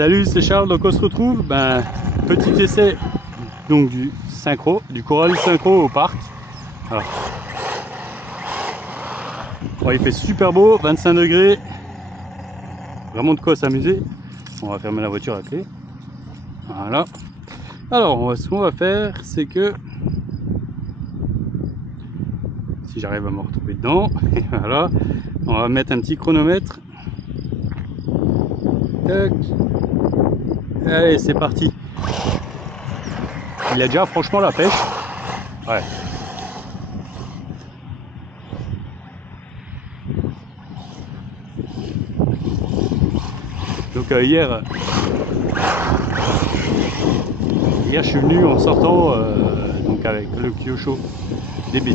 Salut, c'est Charles, donc on se retrouve, petit essai donc du Coralie Synchro au parc. Alors, bon, il fait super beau, 25 degrés, vraiment de quoi s'amuser. On va fermer la voiture à clé. Voilà. Alors, ce qu'on va faire, c'est que si j'arrive à me retrouver dedans, voilà, on va mettre un petit chronomètre. Tac. Allez, c'est parti. Il a déjà franchement la pêche. Ouais. Donc hier je suis venu en sortant donc avec le Kyosho des B10.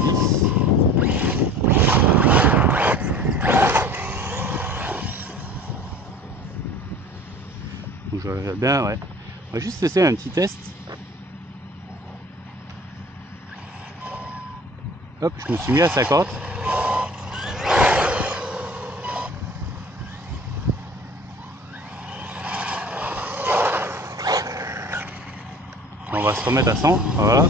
Donc je regarde bien, ouais. On va juste essayer un petit test. Hop, je me suis mis à 50. On va se remettre à 100, voilà.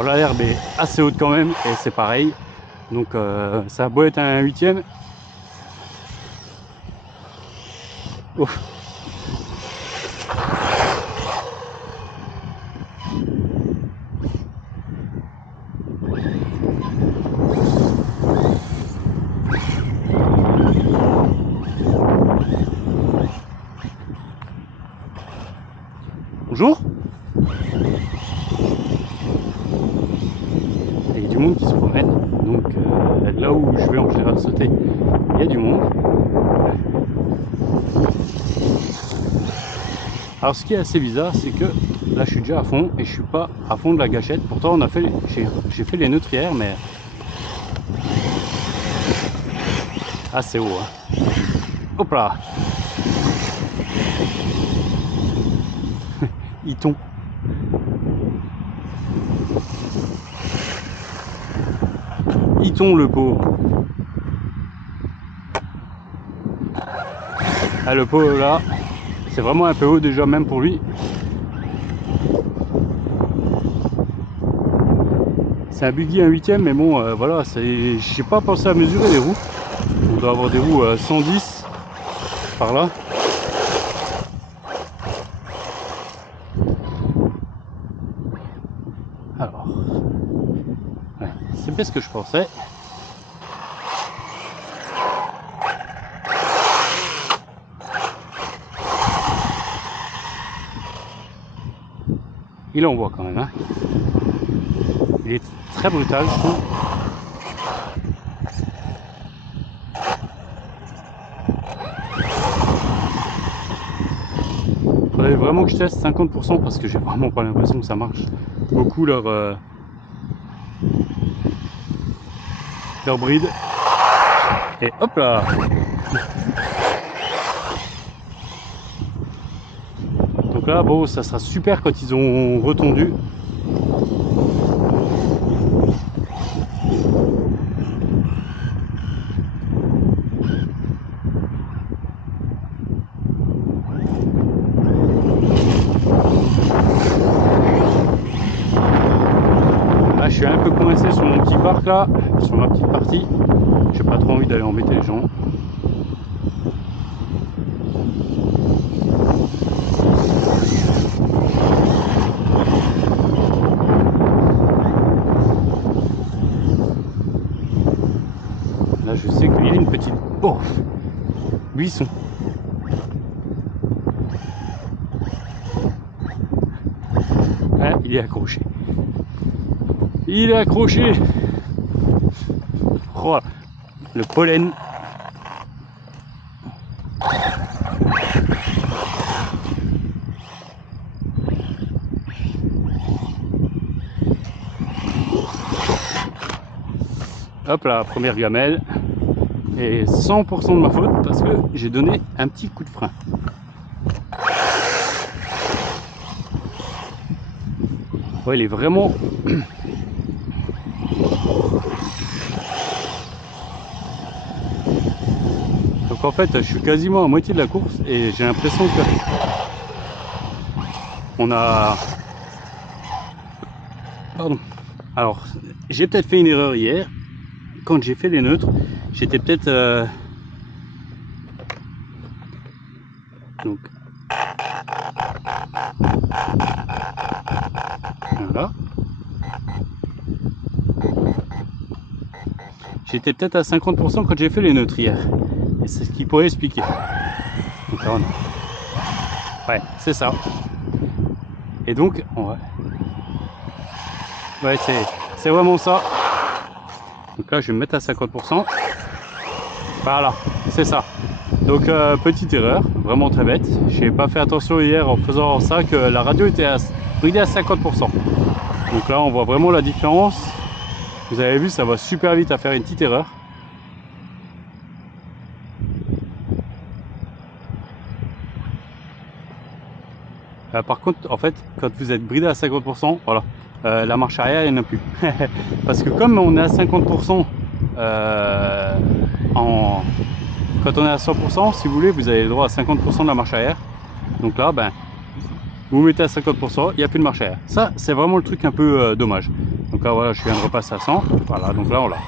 Voilà, l'herbe est assez haute quand même, et c'est pareil. Donc ça a beau être un 8e. Ouf. Bonjour. Il y a du monde qui se promène, donc là où je vais en général sauter, il y a du monde. Alors ce qui est assez bizarre, c'est que là je suis déjà à fond et je suis pas à fond de la gâchette. Pourtant on a fait, j'ai fait les neutres hier, mais assez haut. Hein. Hop là. Il tombe. Il tombe le pauvre. Ah, le pauvre là, c'est vraiment un peu haut déjà même pour lui. C'est un buggy, un 8e, mais bon voilà, j'ai pas pensé à mesurer les roues. On doit avoir des roues 110 par là. Alors, ouais, c'est bien ce que je pensais. Il envoie quand même, hein. Il est très brutal, je trouve. Faudrait vraiment que je teste 50% parce que j'ai vraiment pas l'impression que ça marche beaucoup leur bride. Et hop là. Donc là bon, ça sera super quand ils ont retondu. Je suis un peu coincé sur mon petit parc là, sur ma petite partie. J'ai pas trop envie d'aller embêter les gens. Là je sais qu'il y a une petite buisson. Ah, il est accroché. Il est accroché. Oh, le pollen. Hop là, première gamelle. Et 100% de ma faute parce que j'ai donné un petit coup de frein. Ouais, il est vraiment... Donc en fait, je suis quasiment à moitié de la course et j'ai l'impression que on a... Pardon. Alors, j'ai peut-être fait une erreur hier. Quand j'ai fait les neutres, j'étais peut-être... Donc... Voilà. J'étais peut-être à 50% quand j'ai fait les neutres hier. Et c'est ce qui pourrait expliquer. Donc là, on a... Ouais, c'est ça. Et donc, ouais, c'est vraiment ça. Donc là, je vais me mettre à 50%. Voilà, c'est ça. Donc, petite erreur, vraiment très bête. Je n'ai pas fait attention hier en faisant ça que la radio était bridée à 50%. Donc là, on voit vraiment la différence. Vous avez vu, ça va super vite à faire une petite erreur. Par contre, en fait, quand vous êtes bridé à 50%, voilà, la marche arrière, il n'y en a plus. Parce que comme on est à 50%, quand on est à 100%, si vous voulez, vous avez le droit à 50% de la marche arrière. Donc là, ben, vous mettez à 50%, il n'y a plus de marche arrière. Ça, c'est vraiment le truc un peu dommage. Donc là, voilà, je viens de repasser à 100. Voilà, donc là, on l'a.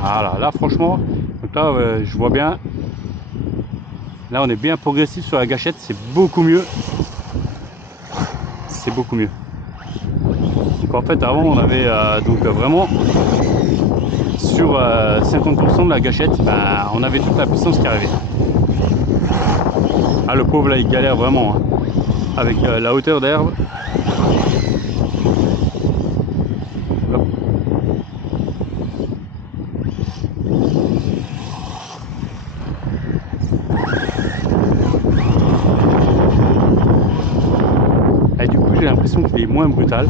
Voilà, là, franchement, donc là, je vois bien. Là, on est bien progressif sur la gâchette, c'est beaucoup mieux. C'est beaucoup mieux. Donc en fait, avant, on avait donc vraiment sur 50% de la gâchette, bah, on avait toute la puissance qui arrivait. Ah, le pauvre là, il galère vraiment hein, avec la hauteur d'herbe. Et du coup, j'ai l'impression qu'il est moins brutal.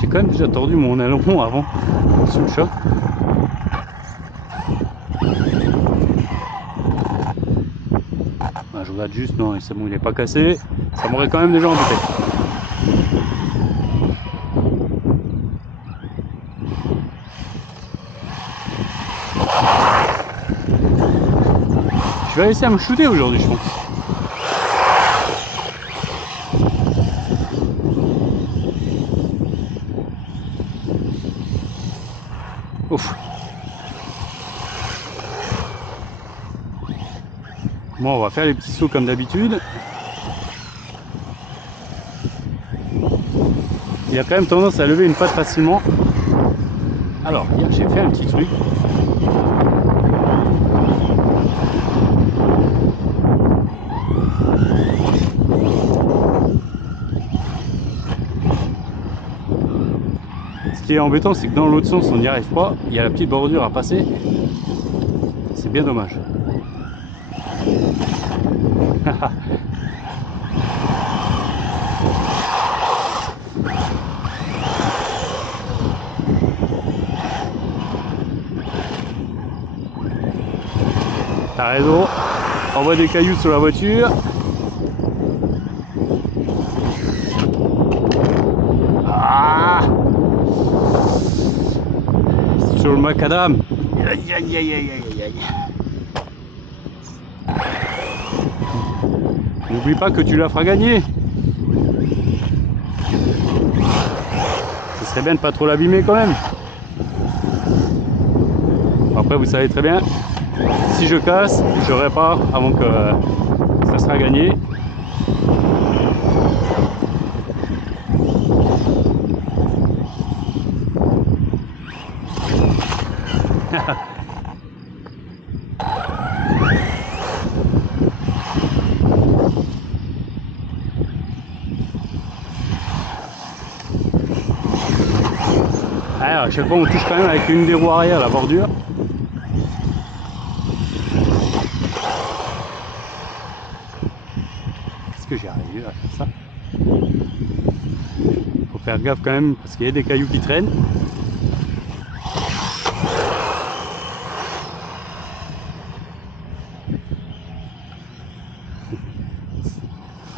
J'ai quand même déjà tordu mon aileron avant sous le choc. Je regarde juste, non, c'est bon, il n'est pas cassé. Ça m'aurait quand même déjà embêté. Je vais réussir à me shooter aujourd'hui, je pense. Ouf. Bon, on va faire les petits sauts comme d'habitude. Il a quand même tendance à lever une patte facilement. Alors, hier j'ai fait un petit truc. Ce qui est embêtant, c'est que dans l'autre sens, on n'y arrive pas. Il y a la petite bordure à passer. C'est bien dommage. T'as raison, envoie des cailloux sur la voiture. Ah, sur le macadam. Aïe aïe aïe aïe aïe aïe. N'oublie pas que tu la feras gagner. Ce serait bien de pas trop l'abîmer quand même. Après vous savez très bien, si je casse, je répare avant que ça sera gagné. Alors, à chaque fois on touche quand même avec une des roues arrière la bordure. Est-ce que j'ai arrivé à faire ça? Faut faire gaffe quand même parce qu'il y a des cailloux qui traînent.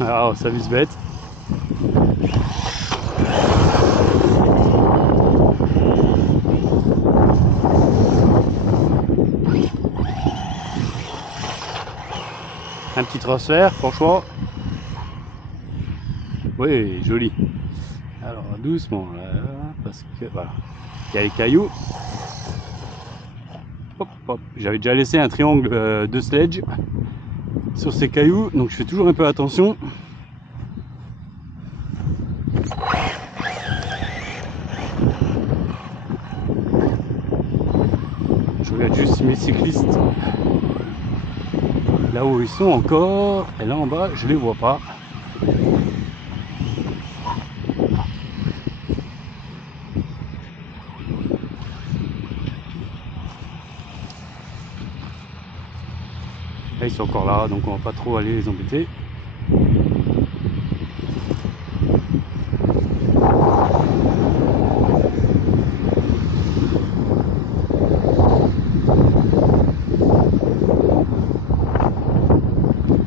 Alors ça vise bête. Un petit transfert, franchement. Oui, joli. Alors doucement là, parce que voilà, il y a les cailloux. Hop, hop. J'avais déjà laissé un triangle de sledge sur ces cailloux, donc je fais toujours un peu attention. Je regarde juste mes cyclistes là où ils sont encore, et là en bas je les vois pas. Là, ils sont encore là, donc on va pas trop aller les embêter.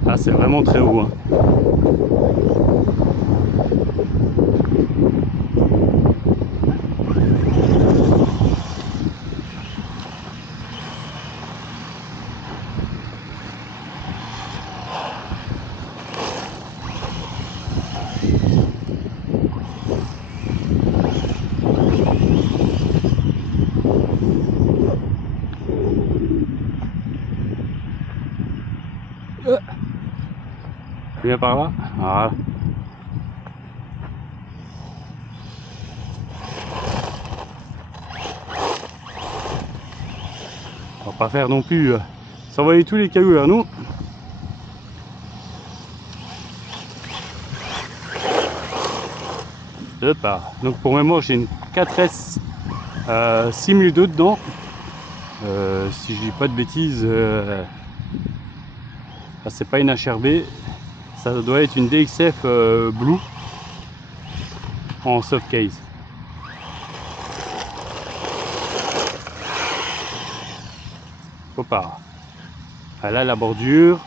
Ah, c'est vraiment très haut, hein. Viens par là, voilà. On va pas faire non plus s'envoyer tous les cailloux vers nous. Donc pour mémoire j'ai une 4S 6002 dedans. Si je dis pas de bêtises, c'est pas une HRB, ça doit être une DXF Blue en soft case. Hoppa. Ah, là la bordure.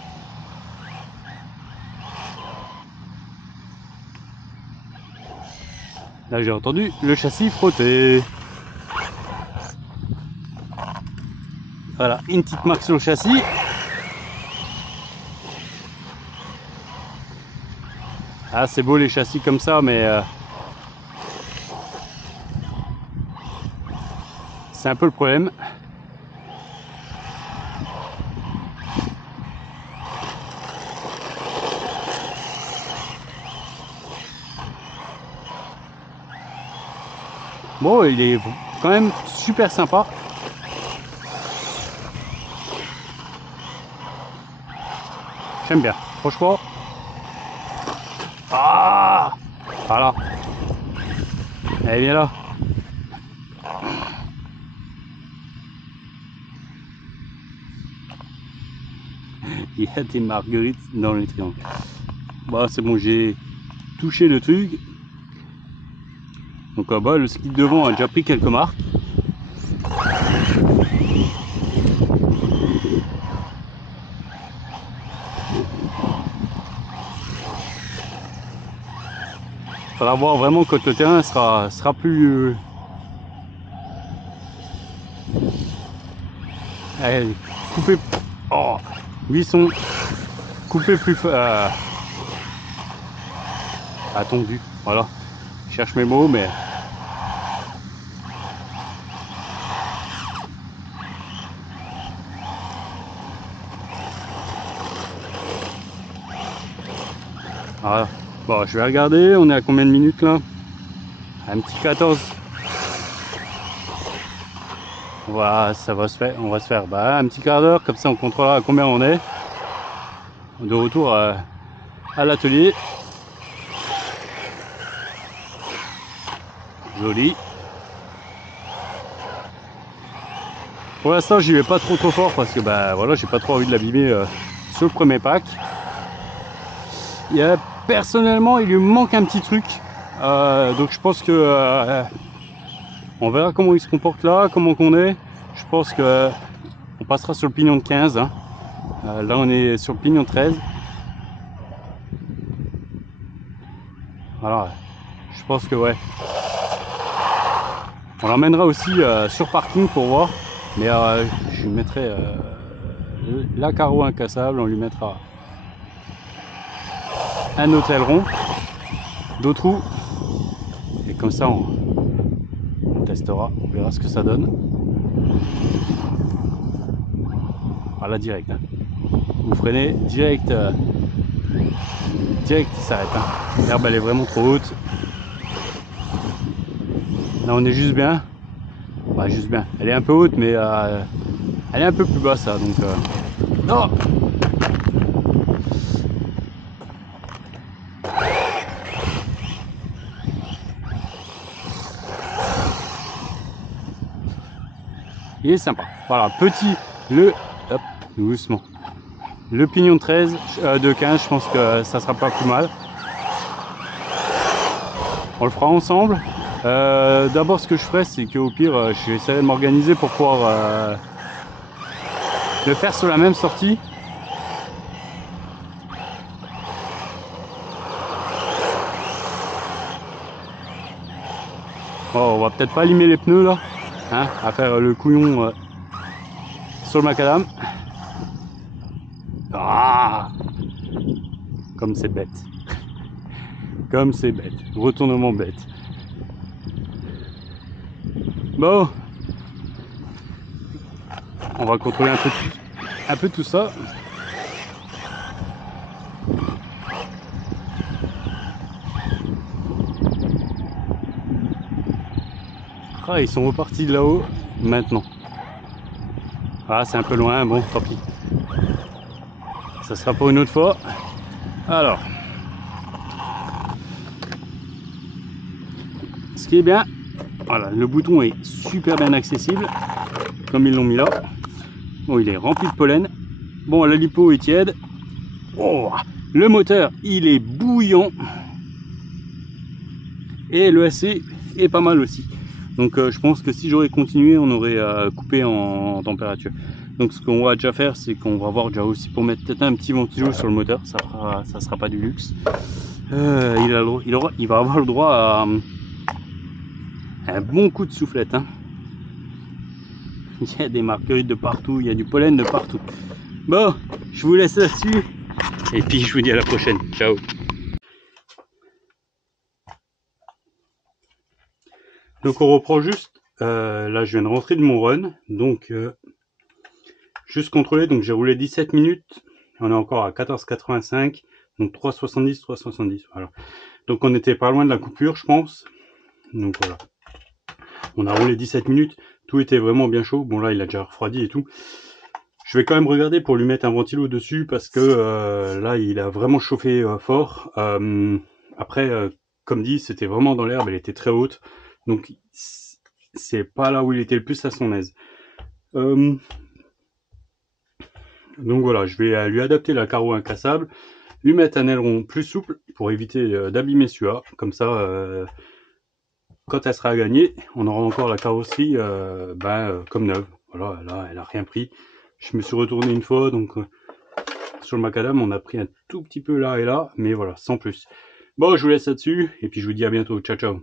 Là j'ai entendu le châssis frotter. Voilà, une petite marque sur le châssis. Ah, c'est beau les châssis comme ça, mais c'est un peu le problème. Bon, il est quand même super sympa. J'aime bien, franchement. Ah, voilà. Allez, viens là. Il y a des marguerites dans les triangles. Bah, c'est bon, j'ai touché le truc. Donc bah, le ski de devant a déjà pris quelques marques. Il faudra voir vraiment quand le terrain sera plus... Allez, couper... Oh, buisson. Couper plus... attendu, voilà. Je cherche mes mots, mais... Voilà. Bon, je vais regarder, on est à combien de minutes là? Un petit 14. Voilà, ça va se faire, on va se faire un petit quart d'heure, comme ça on contrôlera à combien on est. De retour à l'atelier. Joli. Pour l'instant j'y vais pas trop fort parce que voilà, j'ai pas trop envie de l'abîmer sur le premier pack. Personnellement il lui manque un petit truc, donc je pense que on verra comment il se comporte là, comment qu'on est. Je pense que on passera sur le pignon de 15 hein. Là on est sur le pignon de 13. Alors, je pense que ouais. On l'emmènera aussi sur parking pour voir. Mais je lui mettrai la carreau incassable, on lui mettra un autre aileron, d'autres roues. Et comme ça, on testera, on verra ce que ça donne. Voilà, direct. Hein. Vous freinez, direct, direct il s'arrête. Hein. L'herbe, elle est vraiment trop haute. Là, on est juste bien. Ouais, juste bien. Elle est un peu haute, mais elle est un peu plus basse, ça. Donc, non! Il est sympa. Voilà, petit, hop, doucement. Le pignon de 13, de 15, je pense que ça sera pas plus mal. On le fera ensemble. D'abord, ce que je ferai, c'est qu'au pire, je vais essayer de m'organiser pour pouvoir le faire sur la même sortie. Oh, on va peut-être pas limer les pneus là, hein, à faire le couillon sur le macadam. Ah, comme c'est bête. Comme c'est bête. Retournement bête. Bon, on va contrôler un peu tout ça. Ah, ils sont repartis de là-haut maintenant. Ah, c'est un peu loin, bon, tant pis. Ça sera pour une autre fois. Alors, ce qui est bien, voilà, le bouton est super bien accessible, comme ils l'ont mis là. Bon, il est rempli de pollen. Bon, la lipo est tiède. Oh, le moteur, il est bouillant. Et le AC est pas mal aussi. Donc je pense que si j'aurais continué, on aurait coupé en température. Donc ce qu'on va déjà faire, c'est qu'on va voir déjà aussi pour mettre peut-être un petit ventilo sur le moteur. Ça sera pas du luxe. Il va avoir le droit à un bon coup de soufflette. Hein. Il y a des marguerites de partout, il y a du pollen de partout. Bon, je vous laisse là-dessus. Et puis je vous dis à la prochaine. Ciao. Donc on reprend juste. Là je viens de rentrer de mon run. Donc juste contrôler. Donc j'ai roulé 17 minutes. On est encore à 14,85. Donc 3,70, 3,70. Voilà. Donc on était pas loin de la coupure, je pense. Donc voilà. On a roulé 17 minutes. Tout était vraiment bien chaud. Bon là il a déjà refroidi et tout. Je vais quand même regarder pour lui mettre un ventilo dessus parce que là il a vraiment chauffé fort. Après, comme dit, c'était vraiment dans l'herbe, elle était très haute. Donc c'est pas là où il était le plus à son aise. Donc voilà, je vais lui adapter la carreau incassable, lui mettre un aileron plus souple pour éviter d'abîmer celui-là. Comme ça, quand elle sera à gagner, on aura encore la carrosserie comme neuve. Voilà, là, elle a rien pris. Je me suis retourné une fois, donc sur le macadam, on a pris un tout petit peu là et là, mais voilà, sans plus. Bon, je vous laisse là-dessus, et puis je vous dis à bientôt. Ciao, ciao.